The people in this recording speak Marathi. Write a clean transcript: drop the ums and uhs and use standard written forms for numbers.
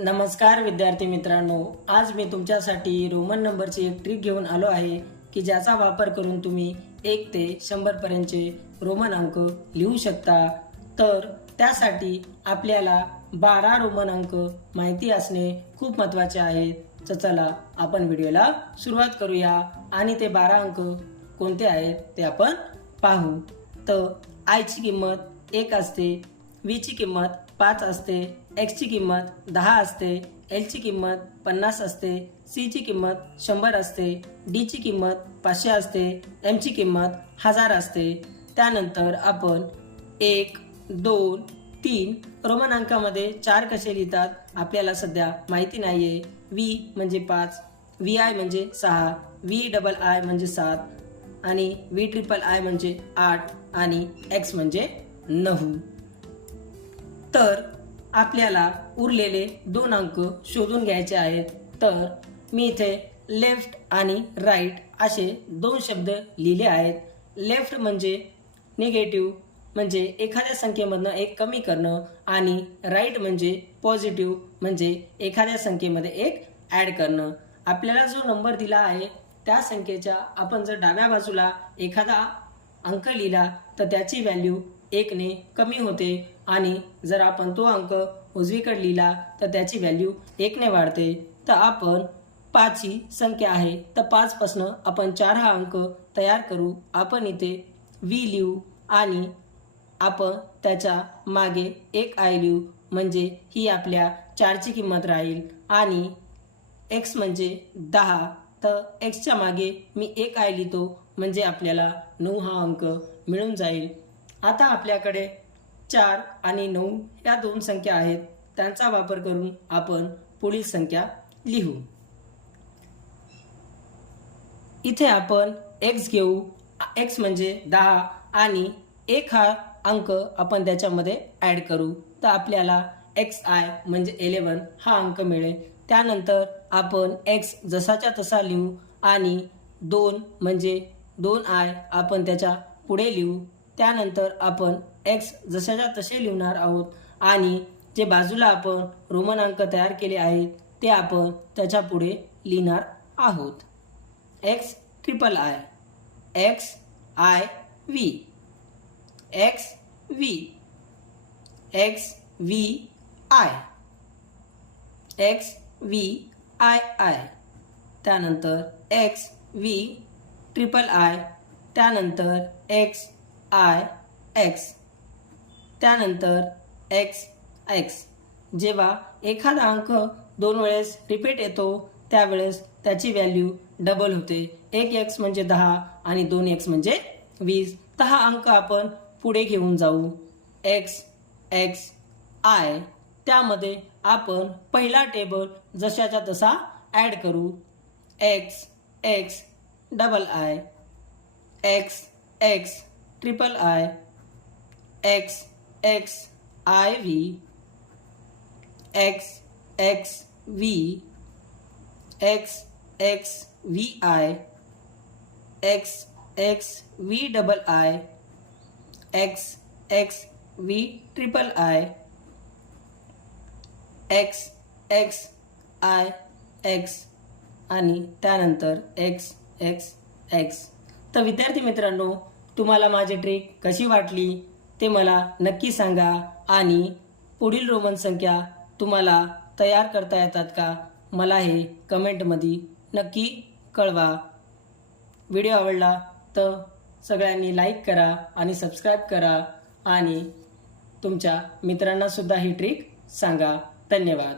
नमस्कार विद्यार्थी मित्रांनो, आज मी तुमच्यासाठी रोमन नंबरची एक ट्रिक घेऊन आलो आहे की ज्याचा वापर करून तुम्ही 1 ते 100 पर्यंतचे रोमन अंक लिहू शकता। तर त्यासाठी आपल्याला 12 रोमन अंक माहिती असणे खूप महत्त्वाचे आहेत। तर चला आपण व्हिडिओला सुरुवात करूया आणि ते 12 अंक कोणते आहेत ते आपण पाहू। तर आय ची किंमत 1 असते, व्ही ची किंमत 5 असते, एक्स ची किंमत 10 असते, एल ची किंमत 50 असते, सी ची किंमत 100 असते, डी ची किंमत 500 असते, एम ची किंमत 1000 असते। त्यानंतर आपण 1, 2, 3 रोमन अंकामध्ये 4 कसे लिहितात आपल्याला सध्या माहिती नाहीये। व्ही म्हणजे 5, व्ही आय म्हणजे 6, व्ही डबल आय म्हणजे 7 आणि व्ही ट्रिपल आय म्हणजे 8 आणि एक्स म्हणजे 9। तर आपल्याला उरलेले 2 अंक शोधून घ्यायचे आहेत। तर मी इथे लेफ्ट आणि राईट असे 2 शब्द लिहिले आहेत। लेफ्ट म्हणजे निगेटिव्ह, म्हणजे एखाद्या संख्येमधनं 1 कमी करणं, आणि राईट म्हणजे पॉझिटिव्ह, म्हणजे एखाद्या संख्येमध्ये 1 ॲड करणं। आपल्याला जो नंबर दिला आहे त्या संख्येच्या आपण जर डाव्या बाजूला एखादा अंक लिहिला तर त्याची व्हॅल्यू 1 ने कमी होते, आणि जर आपण तो अंक उजवीकडे लिहिला तर त्याची व्हॅल्यू 1 ने वाढते। तर आपण 5 ही संख्या आहे, तर 5 पासून आपण 4 हा अंक तयार करू। आपण इथे व्ही लिहू आणि आपण त्याच्या मागे 1 आय लिहू, म्हणजे ही आपल्या 4 ची किंमत राहील। आणि एक्स म्हणजे 10, तर एक्सच्या मागे मी 1 आय लिहितो, म्हणजे आपल्याला 9 हा अंक मिळून जाईल। आता आपल्याकडे 4 आणि 9 या 2 संख्या आहेत, त्यांचा वापर करून आपण पुढील संख्या लिहू। इथे आपण x घेऊ, x म्हणजे 10 आणि 1 हा अंक आपण त्याच्यामध्ये ॲड करू, तर आपल्याला xi म्हणजे 11 हा अंक मिळेल। त्यानंतर आपण x जसाच्या तसा लिहू आणि 2 म्हणजे 2i आपण त्याच्या पुढे लिहू। त्यानंतर आपण x जशाच्या तसे लिहिणार आहोत, आणि जे बाजूला आपण रोमन अंक तयार केले आहेत ते आपण त्याच्या पुढे लिहिणार आहोत। x triple I, x I V, x V, x V I, x V I I, त्यानंतर x व्ही ट्रिपल आय, त्यानंतर x आय एक्स, त्यानंतर एक्स एक्स। जेव्हा एखादा अंक 2 वेळेस रिपीट येतो त्यावेळेस त्याची व्हॅल्यू डबल होते। 1 एक्स म्हणजे 10 आणि 2 एक्स म्हणजे 20। तर हा अंक आपण पुढे घेऊन जाऊ, एक्स एक्स आय। त्यामध्ये आपण पहिला टेबल जशाच्या तसा ॲड करू, x x double I, x x triple I, x X I V, x x V, x x V I, x x V double I, x x V triple I, x X I x आणि त्यानंतर एक्स एक्स एक्स। तर विद्यार्थी मित्रांनो, तुम्हाला माझी ट्रिक कशी वाटली ते मला नक्की सांगा, आणि पुढील रोमन संख्या तुम्हाला तयार करता येतात का मला हे कमेंटमध्ये नक्की कळवा। व्हिडिओ आवडला तर सगळ्यांनी लाईक करा आणि सबस्क्राईब करा, आणि तुमच्या मित्रांना सुद्धा ही ट्रिक सांगा। धन्यवाद।